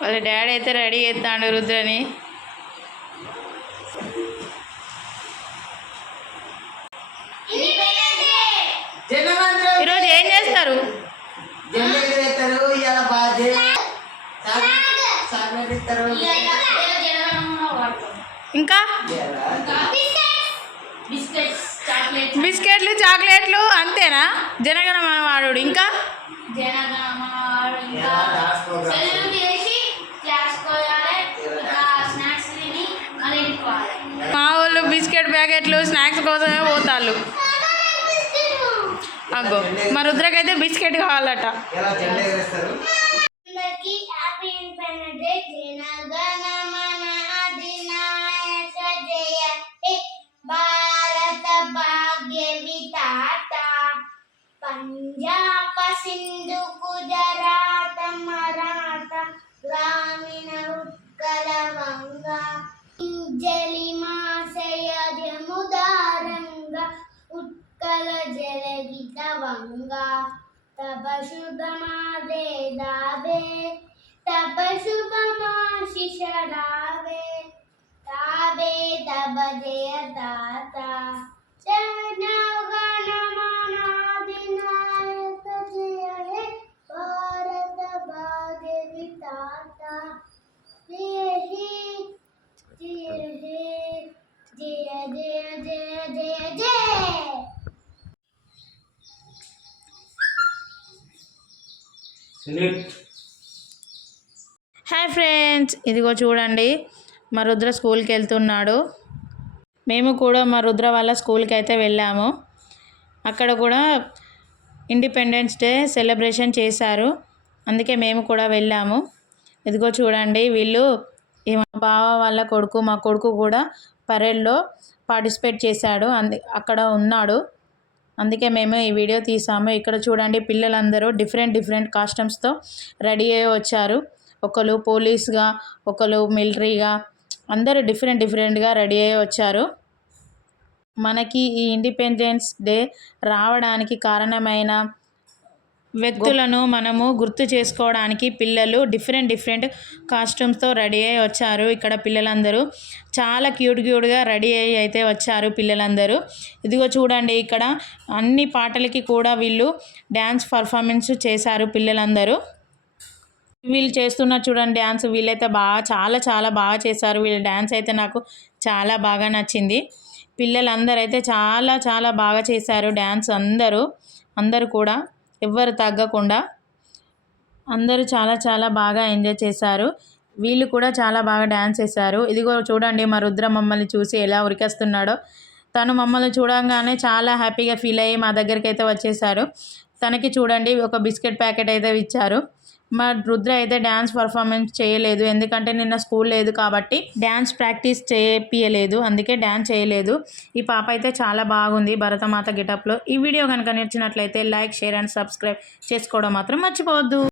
వాళ్ళ డాడీ అయితే రెడీ చేస్తాడు రుద్రని. ఈరోజు ఏం చేస్తారు? ఇంకా? బిస్కెట్లు చాక్లెట్లు అంతేనా? జనగణ వాడు ఇంకా. జనగణమన మా వాళ్ళు బిస్కెట్ ప్యాకెట్లు స్నాక్స్ కోసమే పోతాళ్ళు. అగ్గో మా రుద్రకైతే బిస్కెట్ కావాలట. జెండా ఎగరేస్తారు అందరికీ ಕತ್ತಲ ಜಲಗಿದವಂಗ ತಪ ಶುಭ ಮಾದೇ ದಾವೆ ತಪ ಶುಭ ಮಾಶಿಷ ದಾವೆ ತಾವೇ ತಪ ಜಯ ತಾತ ಜನಗಣ ಮನಾಧಿನಾಯಕ ಜಯ ಹೇ ಭಾರತ ಭಾಗ್ಯ ವಿತಾತ ಜಯ ಹೇ ಜಯ ಹೇ ಜಯ ಜಯ ಜಯ ಜಯ ಜಯ హాయ్ ఫ్రెండ్స్ ఇదిగో చూడండి మా రుద్ర స్కూల్కి వెళ్తున్నాడు. మేము కూడా మా రుద్ర వాళ్ళ స్కూల్కి అయితే వెళ్ళాము. అక్కడ కూడా ఇండిపెండెన్స్ డే సెలబ్రేషన్ చేశారు. అందుకే మేము కూడా వెళ్ళాము. ఇదిగో చూడండి వీళ్ళు మా బావ వాళ్ళ కొడుకు మా కొడుకు కూడా పరేడ్లో పార్టిసిపేట్ చేశాడు. అంది అక్కడ ఉన్నాడు. అందుకే మేము ఈ వీడియో తీసాము. ఇక్కడ చూడండి పిల్లలందరూ డిఫరెంట్ డిఫరెంట్ కాస్ట్యూమ్స్తో రెడీ అయ్యి వచ్చారు. ఒకరు పోలీస్గా ఒకరు మిలిటరీగా అందరూ డిఫరెంట్ డిఫరెంట్గా రెడీ అయ్యి వచ్చారు. మనకి ఈ ఇండిపెండెన్స్ డే రావడానికి కారణమైన వ్యక్తులను మనము గుర్తు చేసుకోవడానికి పిల్లలు డిఫరెంట్ డిఫరెంట్ కాస్ట్యూమ్స్తో రెడీ అయ్యి వచ్చారు ఇక్కడ పిల్లలందరూ. చాలా క్యూట్ క్యూట్గా రెడీ అయ్యి అయితే వచ్చారు పిల్లలందరూ. ఇదిగో చూడండి ఇక్కడ అన్ని పాటలకి కూడా వీళ్ళు డ్యాన్స్ పర్ఫార్మెన్స్ చేశారు పిల్లలందరూ. వీళ్ళు చేస్తున్నారు చూడండి డ్యాన్స్ వీళ్ళైతే బాగా చాలా చాలా బాగా చేశారు. వీళ్ళ డ్యాన్స్ అయితే నాకు చాలా బాగా నచ్చింది. పిల్లలందరూ అయితే చాలా చాలా బాగా చేశారు డ్యాన్స్ అందరూ. అందరూ కూడా ఎవ్వరు తగ్గకుండా అందరూ చాలా చాలా బాగా ఎంజాయ్ చేశారు. వీళ్ళు కూడా చాలా బాగా డ్యాన్స్ చేశారు. ఇదిగో చూడండి మా రుద్ర మమ్మల్ని చూసి ఎలా ఉరికేస్తున్నాడో. తను మమ్మల్ని చూడంగానే చాలా హ్యాపీగా ఫీల్ అయ్యి మా దగ్గరికి అయితే వచ్చేసారు తనకి చూడండి ఒక బిస్కెట్ ప్యాకెట్ అయితే ఇచ్చారు. మా రుద్ర అయితే డ్యాన్స్ పర్ఫార్మెన్స్ చేయలేదు. ఎందుకంటే నిన్న స్కూల్ లేదు కాబట్టి డ్యాన్స్ ప్రాక్టీస్ చేపియలేదు. అందుకే డ్యాన్స్ చేయలేదు. ఈ పాప అయితే చాలా బాగుంది భరతమాత గెటప్లో. ఈ వీడియో కనుక నచ్చినట్లయితే లైక్ షేర్ అండ్ సబ్స్క్రైబ్ చేసుకోవడం మాత్రం మర్చిపోవద్దు.